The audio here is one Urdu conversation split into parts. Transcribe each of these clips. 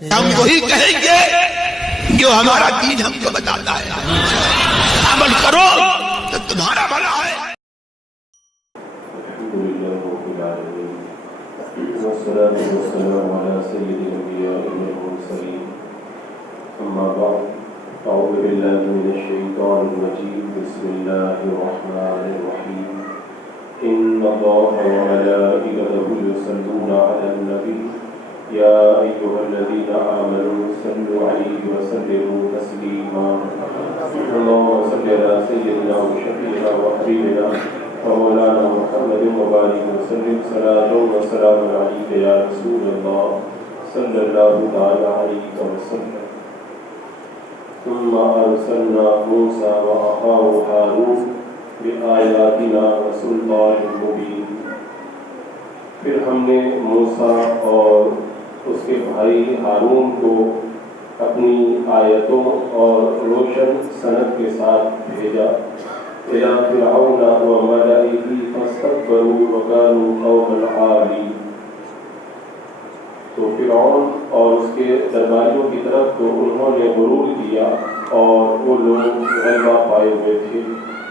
ہم وہی کہیں گے جو ہمارا دین ہم کو بتاتا ہے، عمل کرو تو تمہارا بھلا ہے۔ الحمدللہ رب العالمین والصلاة والسلام على سید الانبیاء والمرسلین، اما بعد، اعوذ باللہ من الشیطان الرجیم، بسم اللہ الرحمن الرحیم، ان اللہ وملائکته یصلون علی النبی یا ایھا الذین آمنوا صلوا علیہ وسلموا تسلیما، اللهم صل علی سیدنا وشفیعنا وحبیبنا مولانا محمد مبارک وسلم صلاۃ و سلام علیک یا رسول اللہ صلی اللہ تعالی علیہ وسلم۔ ثم ارسلنا موسیٰ واخاہ ہارون بآیاتنا وسلطان مبین، پھر ہم نے موسیٰ اور اس کے بھائی ہارون کو اپنی آیتوں اور روشن سند کے ساتھ بھیجا إِلَى فِرْعَوْنَ وَمَلَئِهِ فَاسْتَكْبَرُوا وَكَانُوا قَوْمًا عَالِينَ، تو فرعون اور اس کے درباریوں کی طرف تو انہوں نے غرور کیا اور وہ لوگ غلبہ پائے ہوئے تھے۔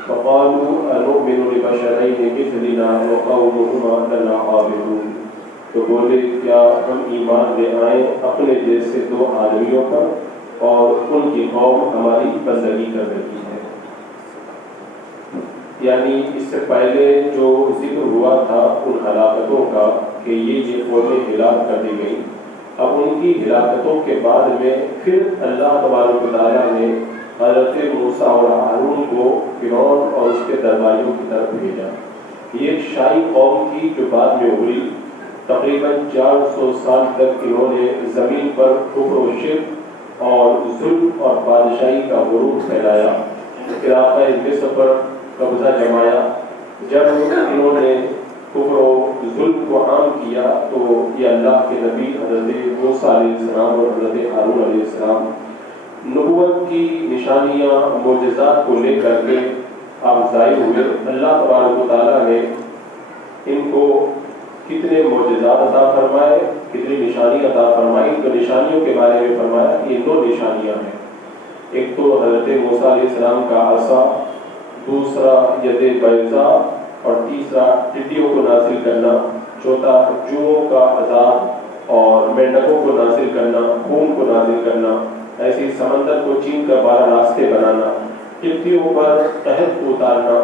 فَقَالُوا أَنُؤْمِنُ لِبَشَرَيْنِ مِثْلِنَا وَقَوْمُهُمَا لَنَا عَابِدُونَ، تو بولے کیا ہم ایمان لے آئیں اپنے جیسے دو آدمیوں پر اور ان کی قوم ہماری بندگی کر رہی ہے۔ یعنی اس سے پہلے جو ذکر ہوا تھا ان ہلاکتوں کا کہ یہ قومیں ہلاک کر دی گئی، اب ان کی ہلاکتوں کے بعد میں پھر اللہ تبارک و تعالیٰ نے حضرت موسیٰ اور ہارون کو فرعون اور اس کے درباریوں کی طرف بھیجا۔ یہ ایک شاہی قوم تھی جو بعد میں ابھری، تقریباً 400 سال تک انہوں نے زمین پر کفر و شرک اور ظلم اور بادشاہی کا غرور پھیلایا، علاقہ مصر پر قبضہ جمایا۔ جب انہوں نے کفر و ظلم کو عام کیا تو یہ اللہ کے نبی حضرت موسیٰ علیہ السلام اور حضرت ہارون علیہ السلام نبوت کی نشانیاں معجزات کو لے کر کے آپ ظاہر ہوئے۔ اللہ تبارک و تعالیٰ نے ان کو کتنے معجزات عطا فرمائے، کتنی نشانی عطا فرمائی، تو نشانیوں کے بارے میں فرمایا کہ یہ 2 نشانیاں ہیں، ایک تو حضرت موسیٰ علیہ السلام کا عصا، دوسرا ید بیضا، اور تیسرا ٹڈیوں کو نازل کرنا، چوتھا جوؤں کا عذاب اور مینڈکوں کو نازل کرنا، خون کو نازل کرنا، ایسے سمندر کو چین کر 12 راستے بنانا، ٹڈیوں پر قحط کو اتارنا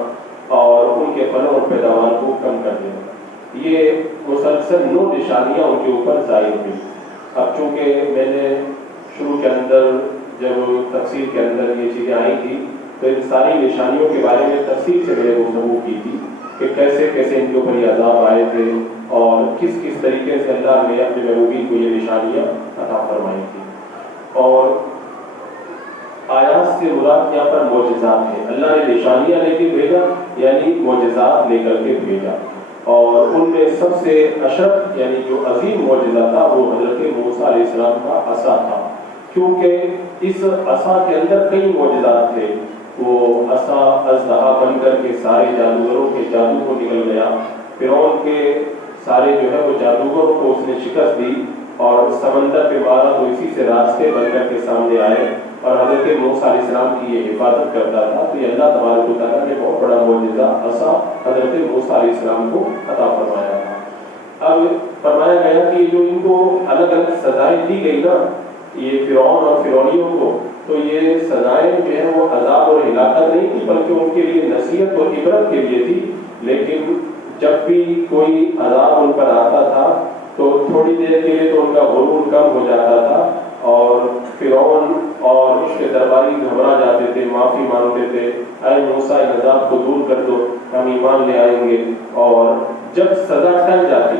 اور ان کے فنوں اور پیداوار کو کم کر دینا۔ یہ مسلسل 9 نشانیاں ان کے اوپر ظاہر ہوئی۔ اب چونکہ میں نے شروع کے اندر جب تفسیر کے اندر یہ چیزیں آئی تھی تو ان ساری نشانیوں کے بارے میں تفصیل سے میں نے گفتگو کی تھی کہ کیسے کیسے ان کے اوپر یہ عذاب آئے تھے اور کس کس طریقے سے اللہ نے اپنے محبوبین کو یہ نشانیاں عطا فرمائی تھی۔ اور آیات سے مراد یہاں پر معجزات ہیں، اللہ نے نشانیاں لے کے بھیجا یعنی معجزات لے کر کے بھیجا، اور ان میں سب سے اشرف یعنی جو عظیم معجزہ تھا وہ حضرت موسیٰ علیہ السلام کا عصا تھا، کیونکہ اس عصا کے اندر کئی معجزات تھے۔ وہ عصا اژدہا بن کر کے سارے جادوگروں کے جادو کو نکل گیا، فرعون کے سارے جو ہے وہ جادوگروں کو اس نے شکست دی اور سمندر پہ مارا تو اسی سے راستے بن کر کے سامنے آئے، اور حضرت موسیٰ علیہ السلام کی یہ حفاظت کرتا تھا۔ تو یہ اللہ تبارک و تعالیٰ نے بہت بڑا معجزہ عصا حضرت موسیٰ علیہ السلام کو عطا فرمایا تھا۔ اب فرمایا گیا کہ جو ان کو الگ الگ سزائیں دی گئی نا یہ فرعون اور فرعونیوں کو، تو یہ سزائیں جو ہیں وہ عذاب اور ہلاکت نہیں تھی بلکہ ان کے لیے نصیحت اور عبرت کے لیے تھی۔ لیکن جب بھی کوئی عذاب ان پر آتا تھا تو تھوڑی دیر کے لیے تو ان کا غرور کم ہو جاتا تھا اور فرعون اور اس کے درباری گھبرا جاتے تھے، معافی مانگتے تھے، اے موسیٰ ان عذاب کو دور کر دو، ہم ایمان لے آئیں گے۔ اور جب سزا ٹل جاتی،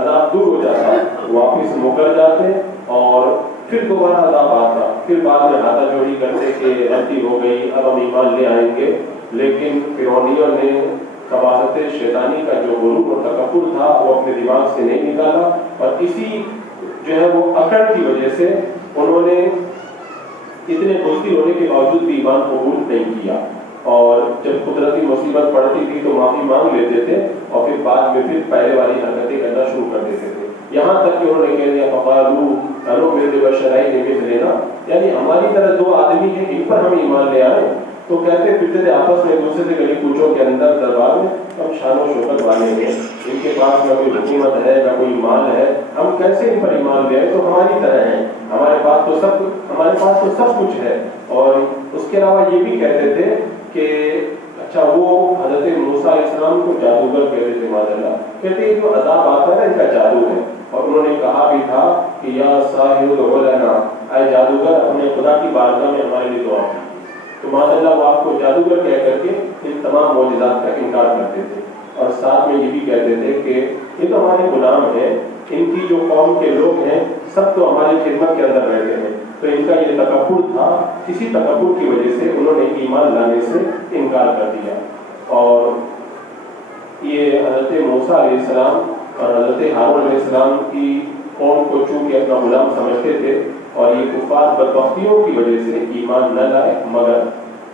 عذاب دور ہو جاتا، واپس مکر جاتے اور پھر دوبارہ عذاب آتا، پھر بعد میں ہاتھا جوڑی کرتے کہ غلطی ہو گئی اب ہم ایمان لے آئیں گے۔ لیکن فرعونیوں نے قباحت شیطانی کا جو غرور اور تکبر تھا وہ اپنے دماغ سے نہیں نکالا، اور اسی جو ہے وہ اکڑ کی وجہ سے انہوں نے اتنے بزدل ہونے کے باوجود بھی ایمان قبول نہیں کیا، اور جب قدرتی مصیبت پڑتی تھی تو معافی مانگ لیتے تھے اور پھر بعد میں پھر پہلے والی حرکتیں کرنا شروع کر دیتے تھے۔ یہاں تک کہ انہوں نے کہہ دیا فقالوا انؤمن ببشرین مثلنا، یعنی ہماری طرح دو آدمی ہیں ان پر ہم ایمان لے آئے. تو کہتے پھرتے تھے آپس میں ایک دوسرے سے گلی کوچوں کے اندر دربار میں، ہم شان و شوکت والے ہیں، ان کے پاس نہ کوئی حکومت ہے نہ کوئی مال ہے، ہم کیسے ان پر ایمان لے آئے؟ تو ہماری طرح ہیں، ہمارے پاس تو سب کچھ ہے. اور اس کے علاوہ یہ بھی کہتے تھے کہ اچھا وہ حضرت موسیٰ علیہ السلام کو جادوگر کہتے تھے، معاذ اللہ، کہتے ہیں جو عذاب آتا ہے نا ان کا جادو ہے. اور انہوں نے کہا بھی تھا کہ یا ساحر ادع لنا، اے جادوگر اپنے خدا کی بارگاہ میں ہمارے لیے دعا کی. تو معاذ اللہ وہ آپ کو جادوگر کہہ کر کے ان تمام معجزات کا انکار کرتے تھے. اور ساتھ میں یہ بھی کہتے تھے کہ یہ تو ہمارے غلام ہیں، ان کی جو قوم کے لوگ ہیں سب تو ہماری خدمت کے اندر رہتے ہیں. تو ان کا یہ تکبر تھا، اسی تکبر کی وجہ سے انہوں نے ایمان لانے سے انکار کر دیا. اور یہ حضرت موسیٰ علیہ السلام اور حضرت ہارون علیہ السلام کی قوم کو چونکہ اپنا غلام سمجھتے تھے اور یہ کفار بدبختیوں کی وجہ سے ایمان نہ لائے، مگر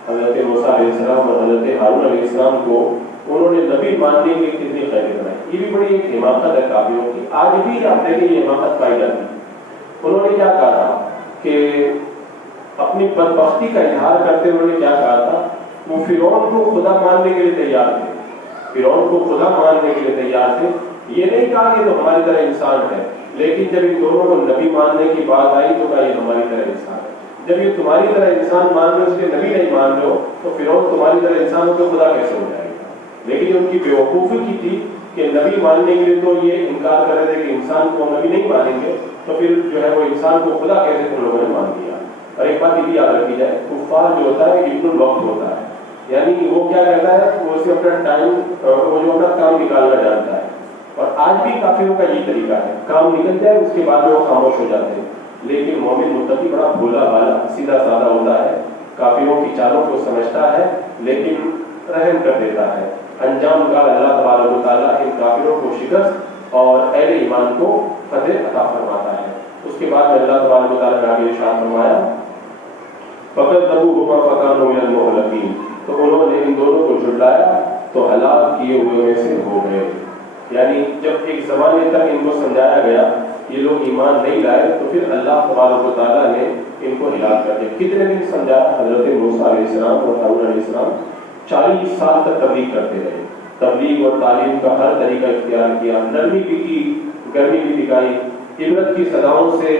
حضرت موسیٰ علیہ السلام اور حضرت ہارون علیہ السلام کو انہوں نے نبی ماننے کے کتنی خیریں بنائی. یہ بھی بڑی ایک حماقت ہے کافروں کی، آج بھی آپ دیکھیں یہ حماقت پائی جاتی. انہوں نے کیا کہا تھا کہ اپنی بدبختی کا اظہار کرتے انہوں نے کیا کہا تھا، وہ فرعون کو خدا ماننے کے لیے تیار تھے، فرعون کو خدا ماننے کے لیے تیار تھے. یہ نہیں کہا کہ تو ہماری طرح انسان ہے، لیکن جب ان دونوں کو نبی ماننے کی بات آئی تو کہا یہ ہماری طرح انسان ہے. جب یہ تمہاری طرح انسان مان رہے اس کے نبی نہیں مان رہے ہو تو فرعون تمہاری طرح انسان ہو تو خدا کیسے ہو جائے گا. لیکن ان کی بیوقوفی کی تھی کہ نبی ماننے کے لیے تو یہ انکار کر رہے تھے کہ انسان کو نبی نہیں مانیں گے، تو پھر جو ہے وہ انسان کو خدا کیسے تم لوگوں نے مان دیا. اور ایک بات یہ بھی یاد رکھی جائے، کفار جو ہوتا ہے ابن الوقت ہوتا ہے، یعنی وہ کیا کہتا ہے وہ اسے اپنا ٹائم وہ جو اپنا کام نکالنا جانتا ہے. اور آج بھی کافروں کا یہ طریقہ ہے، کام نکل جائے اس کے بعد میں وہ خاموش ہو جاتے ہیں. لیکن مومن متقی بڑا بھولا بھالا سیدھا سادہ ہوتا ہے، کافروں کی چالوں کو سمجھتا ہے لیکن رحم کر دیتا ہے. انجام کا اللہ تبارک و تعالیٰ ان کافروں کو شکست اور اہل ایمان کو فتح عطا فرماتا ہے. اس کے بعد میں اللہ تبارک و تعالیٰ نے آگے ارشاد فرمایا فَكَذَّبُوهُمَا فَكَانُوا مِنَ الْمُهْلَكِينَ، تو انہوں نے ان دونوں کو جھٹلایا تو ہلاک کیے ہوئے میں سے ہو گئے. یعنی جب ایک زمانے تک ان کو سمجھایا گیا یہ لوگ ایمان نہیں لائے تو پھر اللہ تبارک و تعالیٰ نے ان کو ہلاک کر دیا. کتنے دن سمجھایا؟ حضرت موسیٰ علیہ السلام اور ہارون علیہ السلام 40 سال تک تبلیغ کرتے رہے، تبلیغ اور تعلیم کا ہر طریقہ اختیار کیا، نرمی بھی کی، گرمی بھی دکھائی، عبرت کی صداؤں سے،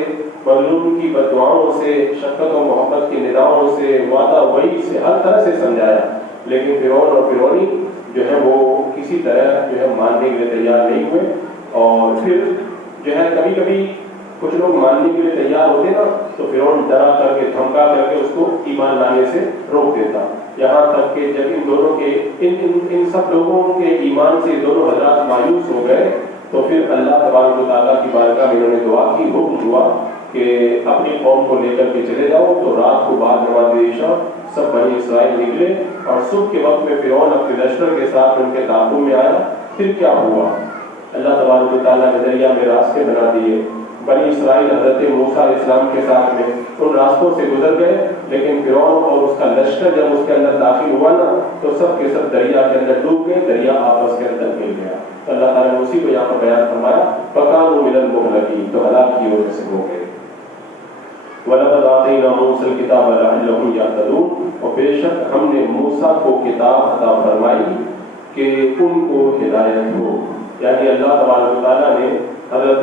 مظلوم کی بددعاؤں سے، شفقت و محبت کی نداؤں سے، وعدہ وعید سے، ہر طرح سے سمجھایا. لیکن فرعون اور فرعونی جو ہے وہ کسی طرح جو ہے ماننے کے لیے تیار نہیں ہوئے. اور پھر جو ہے کبھی کبھی کچھ لوگ ماننے کے لیے تیار ہوتے نا تو فرعون ڈرا کر کے دھمکا کر کے اس کو ایمان لانے سے روک دیتا. یہاں تک کہ جب ان دونوں کے ان سب لوگوں کے ایمان سے دونوں حضرات مایوس ہو گئے تو پھر اللہ تبارک و تعالیٰ کی بارگاہ میں انہوں نے دعا کی، حکم ہوا کہ اپنی قوم کو لے کر کے چلے جاؤ. تو رات کو بعد نماز عشاء سب بنی اسرائیل نکلے اور صبح کے وقت میں فرعون اپنے لشکر کے ساتھ ان کے تعاقب میں آیا. پھر کیا ہوا؟ اللہ تبارک و تعالیٰ نے دریا میں راستے بنا دیے. بنی اسرائیل حضرت موسیٰ علیہ السلام کے ساتھ میں ان راستوں سے گزر گئے، لیکن فرعون اور اس کا لشکر جب اس کے اندر داخل ہوا نا تو سب کے سب دریا کے اندر ڈوب گئے، دریا آپس کے اندر مل گیا. اللہ تعالیٰ نے اسی کو یہاں پر بیان فرمایا فَكَانُوا مِنَ الْمُهْلَكِينَ، تو ہلاک کیے ہوئے سے ہو گئے. وَلَقَدْ آتَيْنَا مُوسَى الْكِتَابَ لَعَلَّهُمْ يَهْتَدُونَ، اور بے شک ہم نے موسیٰ کو کتاب عطا فرمائی کہ ان کو ہدایت ہو. یعنی اللہ تبارک و تعالیٰ نے حضرت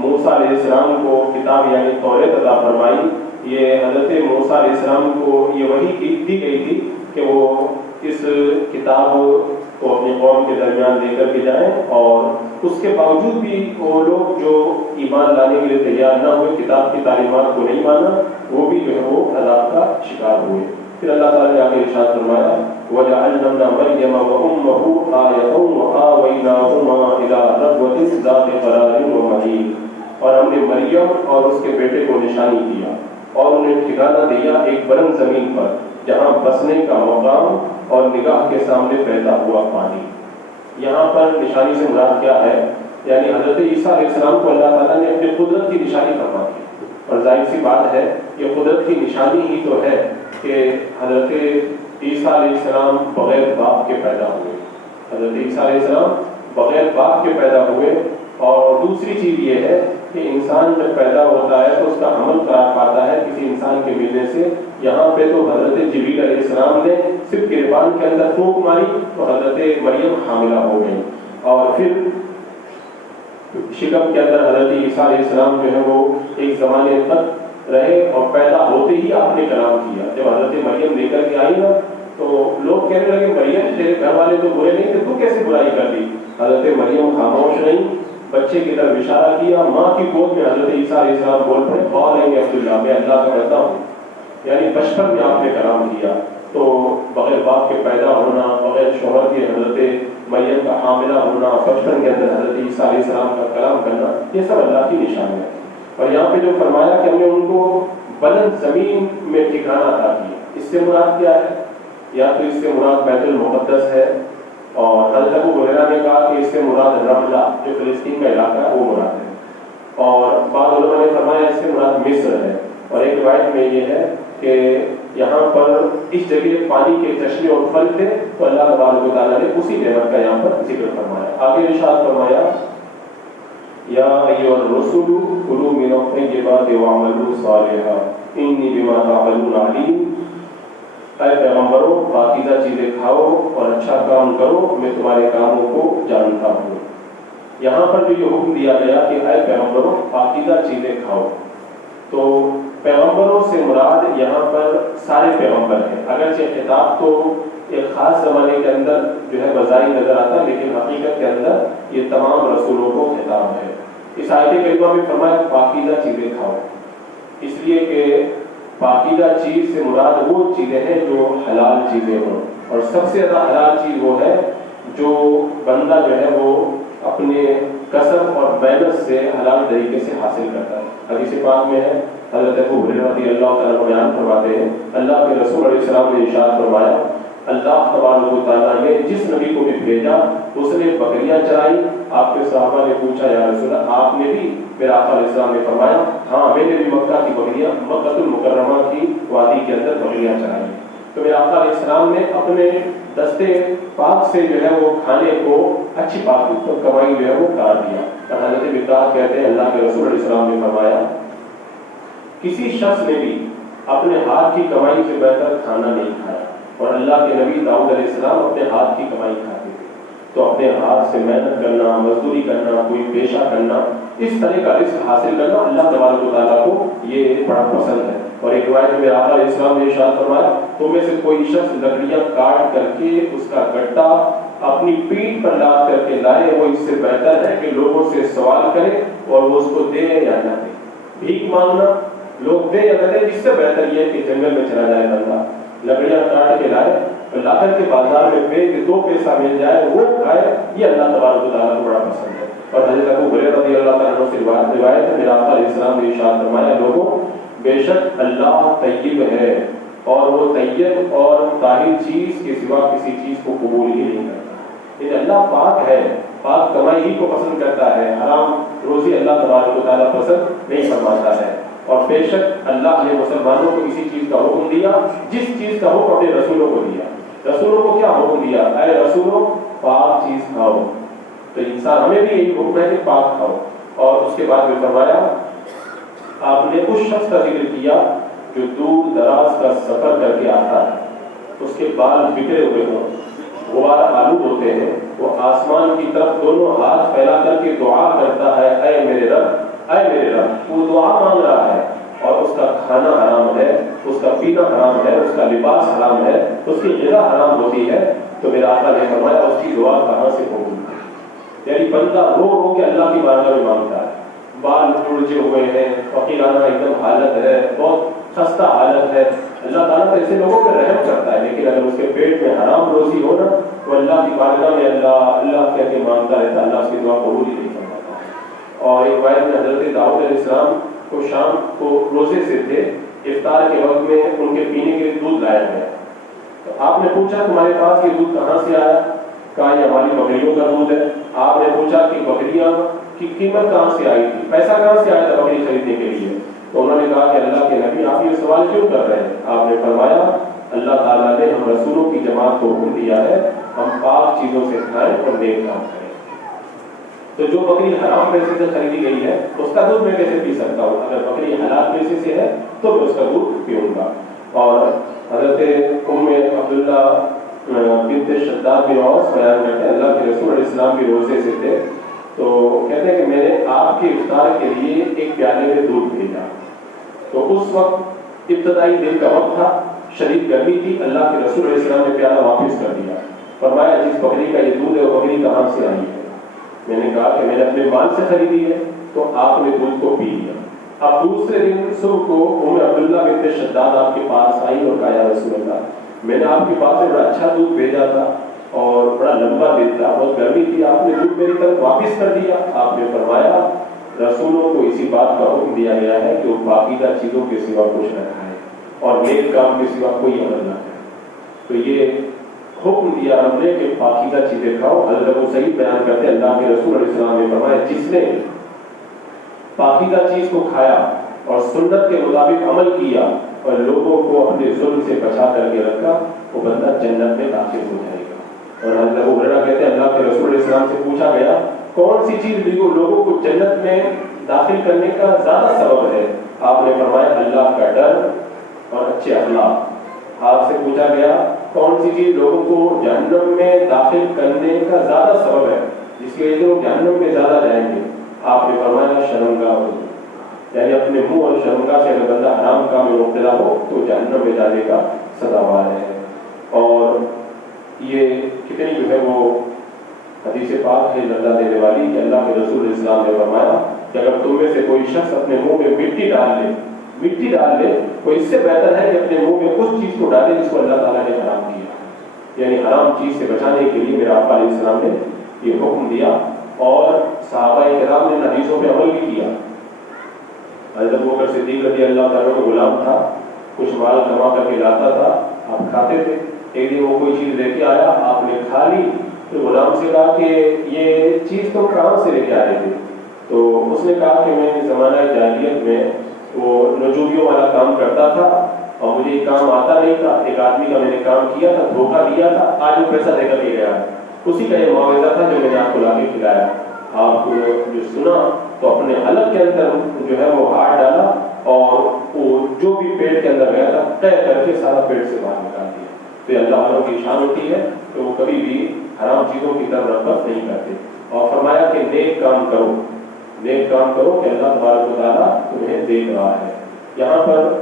موسیٰ علیہ السلام کو کتاب یعنی توریت عطا فرمائی. یہ حضرت موسیٰ علیہ السلام کو یہ وحی دی گئی تھی کہ وہ اس کتاب کو اپنی قوم کے درمیان لے کر کے جائیں، اور اس کے باوجود بھی وہ لوگ جو ایمان لانے کے لیے تیار نہ ہوئے، کتاب کی تعلیمات کو نہیں مانا، وہ بھی جو ہے وہ عذاب کا شکار ہوئے. پھر اللہ تعالیٰ نے آگے ارشاد فرمایا وَجَعَلْنَا ابْنَ مَرْيَمَ وَأُمَّهُ آیَةً وَآوَيْنَاهُمَا إِلَىٰ رَبْوَةٍ ذَاتِ قَرَارٍ وَمَعِینٍ، اور ہم نے مریم اور اس کے بیٹے کو نشانی دیا اور انہیں ٹھکانہ دیا ایک برن زمین پر جہاں بسنے کا مقام اور نگاہ کے سامنے بہتا ہوا پانی. یہاں پر نشانی سے مراد کیا ہے؟ یعنی حضرت عیسیٰ علیہ السلام کو اللہ تعالیٰ نے اپنی قدرت کی نشانی فرما دی. اور ظاہر سی بات ہے یہ قدرت کی نشانی ہی تو ہے کہ حضرت عیسیٰ علیہ السلام بغیر باپ کے پیدا ہوئے. حضرت عیسیٰ علیہ السلام بغیر باپ کے پیدا ہوئے اور دوسری چیز یہ ہے کہ انسان جب پیدا ہوتا ہے تو اس کا عمل قرار پاتا ہے کسی انسان کے ملنے سے. یہاں پہ تو حضرت جبریل علیہ السلام نے صرف گریبان کے اندر پھونک ماری تو حضرت مریم حاملہ ہو گئی, اور پھر شکم کے اندر حضرت عیسیٰ علیہ السلام جو ہے وہ ایک زمانے تک رہے, اور پیدا ہوتے ہی آپ نے کلام کیا. جب حضرت مریم لے کر کے آئی نا تو لوگ کہنے لگے مریم تیرے گھر والے تو برے نہیں تھے, تو کیسے برائی کر دی؟ حضرت مریم خاموش نہیں, بچے کی طرف اشارہ کیا, ماں کی گود میں حضرت عیسیٰ علیہ السلام بول پڑے قال عبداللہ, میں اللہ کا بندہ ہوں. یعنی بچپن میں آپ نے کلام کیا. تو بغیر باپ کے پیدا ہونا, بغیر شوہر کے حضرت مریم کا حاملہ ہونا, بچپن کے اندر حضرت عیسیٰ علیہ السلام کا کلام کرنا, یہ سب اللہ کی نشانی ہے. اور یہاں پہ جو فرمایا کہ ہم نے ان کو بلند زمین میں ٹھکانا عطا کیا, اس سے مراد کیا ہے؟ یا تو اس سے مراد بیت المقدس ہے, اور حضرت ابو ہریرہ نے کہا کہ اس سے مراد رملہ جو فلسطین کا علاقہ ہے وہ مراد ہے, اور بعض علماء نے فرمایا اس سے مراد مصر ہے. اور ایک روایت میں یہ ہے کہ یہاں پر اس جگہ پانی کے چشمے اور پھل تھے, تو اللہ تبارک و تعالیٰ نے اسی نعمت کا یہاں پر ذکر فرمایا. آگے ارشاد فرمایا یا ایھا الرسل کلوا من الطیبات واعملوا صالحا انی بما تعملون علیم. اے پیغمبروں پاکیزہ چیزیں کھاؤ اور اچھا کام کرو, میں تمہارے کاموں کو جانتا ہوں. یہاں پر جو یہ حکم دیا گیا کہ اے پیغمبروں پاکیزہ چیزیں کھاؤ, تو پیغمبروں سے مراد یہاں پر سارے پیغمبر ہیں. اگرچہ خطاب تو ایک خاص زمانے کے اندر جو ہے بظاہر نظر آتا ہے, لیکن حقیقت کے اندر یہ تمام رسولوں کو خطاب ہے. اس آیت کریمہ میں فرمایا پاکیزہ چیزیں کھاؤ, اس لیے کہ پاکیزہ چیز سے مراد وہ چیزیں ہیں جو حلال چیزیں ہوں, اور سب سے زیادہ حلال چیز وہ ہے جو بندہ جو ہے وہ اپنے کسب اور محنت سے حلال طریقے سے حاصل کرتا ہے. حدیث پاک میں ہے, حضرت ابو ہریرہ رضی اللہ تعالیٰ بیان فرماتے ہیں اللہ کے رسول علیہ السلام نے ارشاد فرمایا اللہ تبارک و تعالیٰ نے جس نبی کو بھی بھیجا اس نے بکریاں چرائی. آپ کے صحابہ نے پوچھا یا رسول اللہ آپ نے بھی؟ پھر آقا علیہ السلام نے فرمایا ہاں میں نے بھی مکہ کی بکریاں, مکہ المکرمہ کی وادی کے اندر بکریاں چرائی. تو میرے آقا علیہ السلام نے اپنے دستے پاک سے جو ہے وہ کھانے کو اچھی پاک کمائی جو ہے وہ کاٹ دیا. اور حضرت مقداد کہتے ہیں اللہ کے رسول علیہ السلام نے فرمایا کسی شخص نے بھی اپنے ہاتھ کی کمائی سے بہتر کھانا نہیں کھایا, اور اللہ کے نبی داؤد علیہ السلام اپنے ہاتھ کی کمائی کھاتے تھے. تو اپنے ہاتھ سے محنت کرنا, مزدوری کرنا, کوئی پیشہ کرنا, اس طرح کا رزق حاصل کرنا اللہ تبارک و تعالیٰ کو یہ بڑا پسند ہے. اور ایک روایت میں آقا علیہ السلام نے ارشاد فرمایا تم میں سے کوئی شخص لکڑیاں کاٹ کر کے اس کا گٹا اپنی پیٹھ پر لاد کر کے لائے, وہ اس سے بہتر ہے کہ لوگوں سے سوال کرے اور وہ اس کو دے یا نہ دے. بھیک مانگنا لوگ دے یا نہ دے, اس سے بہتر یہ ہے کہ جنگل میں چلا جائے بندہ, لکڑیاں کاٹ کے لائے اور لا کر کے بازار میں بیچ 2 پیسہ مل جائے وہ کھائے, یہ اللہ تبارک و تعالیٰ کو بڑا پسند ہے. اور حضرت ابو ہریرہ رضی اللہ تعالیٰ عنہ سے روایت ہے میرے آقا علیہ السلام نے ارشاد فرمایا لوگوں بے شک اللہ طیب ہے اور وہ طیب اور طاہر چیز کے سوا کسی چیز کو قبول ہی نہیں کرتا. لیکن اللہ پاک ہے, پاک کمائی ہی کو پسند کرتا ہے, حرام روزی اللہ تبارک و تعالیٰ پسند نہیں فرماتا ہے. اور بے شک اللہ نے مسلمانوں کو کسی چیز کا حکم دیا جس چیز کا حکم اپنے رسولوں کو دیا. رسولوں کو کیا حکم دیا؟ اے رسولوں پاک چیز کھاؤ. تو انسان ہمیں بھی یہی حکم ہے کہ پاک کھاؤ. اور اس کے بعد میں فرمایا آپ نے اس شخص کا ذکر کیا جو دور دراز کا سفر کر کے آتا ہے, اس کے بال بکھرے ہوئے ہوں, غبار آلود ہوتے ہیں, وہ آسمان کی طرف دونوں ہاتھ پھیلا کر کے دعا کرتا ہے اے میرے رب اے میرے رب. وہ دعا مانگ رہا ہے اور اس کا کھانا حرام ہے, اس کا پینا حرام ہے, اس کا لباس حرام ہے, اس کی غذا حرام ہوتی ہے. تو میرا آقا نے فرمایا اس کی دعا کہاں سے قبول ہے؟ یعنی بندہ رو رو کے اللہ کی بارگاہ میں مانگتا ہے, بال الجھے ہوئے ہیں, فقیرانہ ایک دم حالت ہے, بہت خستہ حالت ہے. اللہ تعالیٰ تو ایسے لوگوں پہ رحم کرتا ہے, لیکن اگر اس کے پیٹ میں حرام روزی ہو نا تو اللہ کی بارگاہ میں اللہ اللہ کہہ کے مانگتا رہتا, اللہ اس کی دعا قبول ہی نہیں فرماتا. اور ایک روایت میں حضرت داؤد علیہ السلام کو شام کو روزے سے تھے, افطار کے وقت میں ان کے پینے کے لیے دودھ لایا گیا. تو آپ نے پوچھا تمہارے پاس یہ دودھ کہاں سے آیا؟ کہا یہ ہماری بکریوں کا دودھ ہے. آپ نے پوچھا کہ بکریاں کی قیمت کہاں سے آئی تھی, پیسہ کہاں سے آیا تھا بکری خریدنے کے لیے؟ تو انہوں نے کہا کہ اللہ کے نبی آپ یہ سوال کیوں کر رہے ہیں؟ آپ نے فرمایا اللہ تعالیٰ نے ہم رسولوں کی جماعت کو حکم دیا ہے ہم پاک چیزوں سے کھائیں اور نیک کام کریں. تو جو بکری حرام پیسے سے خریدی گئی ہے اس کا دودھ میں کیسے پی سکتا ہوں؟ اگر بکری حلال پیسے سے ہے تو میں اس کا دودھ پیوں گا. اور حضرت ام عبداللہ بنت شداد بن اوس بیان کرتے ہیں اللہ کے رسول علیہ السلام کے روزے سے تھے تو کہتے ہیں کہ میں نے آپ کے افطار کے لیے ایک پیالے میں دودھ بھیجا. تو اس وقت ابتدائی دن کا وقت تھا, شدید گرمی تھی, اللہ کے رسول علیہ السلام نے پیالہ واپس کر دیا. فرمایا جس بکری کا یہ دودھ ہے وہ بکری کہاں سے آئی ہے؟ میں نے کہا کہ میں نے اپنے مال سے خریدی ہے. تو آپ نے دودھ کو پی لیا. اب دوسرے دن صبح کو ام عبداللہ بنت شداد آپ کے پاس آئی اور کہا یا رسول اللہ, میں نے آپ کے پاس سے بڑا اچھا دودھ بھیجا تھا اور بڑا لمبا دن تھا, بہت گرمی تھی, آپ نے دودھ میری طرف واپس کر دیا. آپ نے فرمایا رسولوں کو اسی بات کا حکم دیا گیا ہے کہ وہ پاکیزہ چیزوں کے سوا کچھ نہ کھائیں اور نیک کام کے سوا کوئی عمل نہ کریں. تو یہ حکم دیا ہم نے کہ پاکیزہ چیزیں کھاؤ. حضرت ابو سعید بیان کرتے ہیں اللہ کے رسول علیہ السلام نے فرمایا جس نے پاکیزہ چیز کو کھایا اور سنت کے مطابق عمل کیا اور لوگوں کو اپنے ظلم سے بچا کر کے رکھا, وہ بندہ جنت میں داخل ہو جائے گا. اور حضرت ابو ہریرہ کہتے ہیں اللہ کے رسول علیہ السلام سے پوچھا گیا کون سی چیز لوگوں کو جنت میں داخل کرنے کا زیادہ سبب ہے؟ آپ نے فرمایا اللہ کا ڈر اور اچھے اخلاق. آپ سے پوچھا گیا کون سی چیز لوگوں کو جہنم میں داخل کرنے کا زیادہ سبب ہے جس کی وجہ سے وہ جہنم میں زیادہ جائیں گے؟ آپ نے فرمایا شرمگاہ ہو, یعنی اپنے منہ اور شرمگاہ سے اگر بندہ حرام کام میں مبتلا ہو تو جہنم میں جانے کا سزاوار ہے. اور یہ کتنی جو ہے وہ حدیث پاک ہے لذت دینے والی کہ اللہ کے رسول علیہ السلام نے فرمایا کہ اگر تم میں سے کوئی شخص اپنے منہ میں مٹی ڈال لے تو اس سے بہتر ہے کہ اپنے منہ میں اس چیز کو ڈالے جس کو اللہ تعالیٰ نے حرام کیا. یعنی حرام چیز سے بچانے کے لیے میرے آقا علیہ السلام نے یہ حکم دیا اور صحابہ کرام نے حدیثوں پہ عمل بھی کیا. حضرت ابوبکر صدیق رضی اللہ تعالیٰ کا غلام تھا, کچھ مال جمع کر کے لاتا تھا, آپ کھاتے تھے. ایک دن وہ کوئی چیز لے کے آیا, آپ نے کھا لی. پھر غلام سے کہا کہ یہ چیز تم کہاں سے لے کے آئے تھے؟ تو اس نے کہا کہ میں زمانہ جاہلیت میں وہ نجومیوں والا کام کرتا تھا اور مجھے یہ کام آتا نہیں تھا. ایک آدمی کا میں نے کام کیا تھا, دھوکہ دیا تھا, آج وہ پیسہ دے کر لے گیا. اسی کا یہ معاوضہ تھا جو میں نے آپ کو لا کے کھلایا. آپ جو سنا تو اپنے حلق کے اندر جو ہے وہ ہاتھ ڈالا اور وہ جو بھی پیٹ کے اندر گیا تھا طے کر کے سارا پیٹ سے باہر نکال دیا. تو اللہ والوں کی شان ہوتی ہے کہ وہ کبھی بھی حرام چیزوں کی طرف رغبت نہیں کرتے. اور فرمایا کہ نیک کام کرو کہ اللہ تبارک و تعالیٰ تمہیں دیکھ رہا ہے. یہاں پر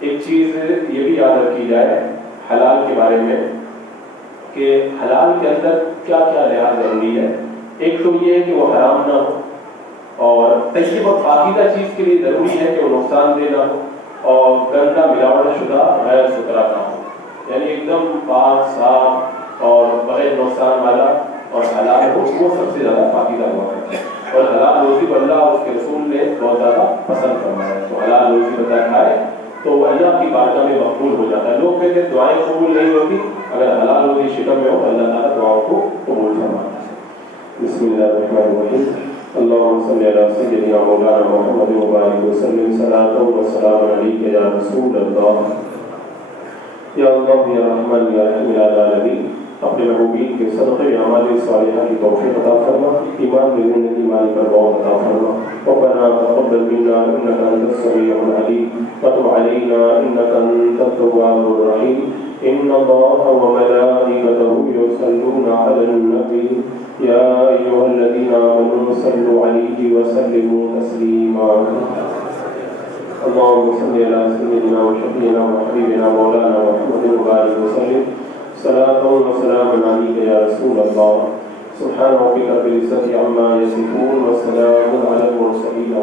ایک چیز یہ بھی یاد رکھی جائے حلال کے بارے میں کہ حلال کے اندر کیا کیا لحاظ ضروری ہے. ایک تو یہ ہے کہ وہ حرام نہ ہو, اور طیب اور پاکیزہ چیز کے لیے ضروری ہے کہ وہ نقصان دہ نہ ہو اور گندہ ملاوٹ شدہ غیر ستھرا نہ ہو. یعنی ایک دم پاک صاف اور بغیر نقصان والا اور حلال ہو, وہ سب سے زیادہ پاکیزہ ہوا کرتا ہے. اور حلال روزی کو اللہ اور اس کے رسول نے بہت زیادہ پسند فرمایا ہے. تو حلال روزی بندہ کھائے تو وہ اللہ کی بارگاہ میں مقبول ہو جاتا ہے. لوگ کہتے ہیں دعائیں قبول نہیں ہوتی, اگر حلال روزی شکم میں ہو تو اللہ تعالیٰ دعاؤں کو قبول فرماتا ہے. بسم اللہ الرحمن الرحیم. اللهم صل على سيدنا مولانا محمد وبارك وسلم صلاة وسلام عليك يا رسول الله. یا اللہ یا رحمان یا رحیم یا العالمین, اپنے محبوبین کے صدقے اعمال صالحہ کی توفیق عطا فرما, ایمان میں زندگی مانی پر موت عطا فرما. ربنا تقبل منا انك انت السميع العليم وتب علينا انك انت التواب الرحيم. ان الله وملائكته يصلون على النبي يا ايها الذين امنوا صلوا عليه وسلموا تسليما. اللهم صل على سيدنا وشفيعنا وحبيبنا مولانا محمد وبارك وسلم صلاة وسلاما عليك يا رسول الله. سبحان ربك رب العزة عما يصفون وسلام على المرسلين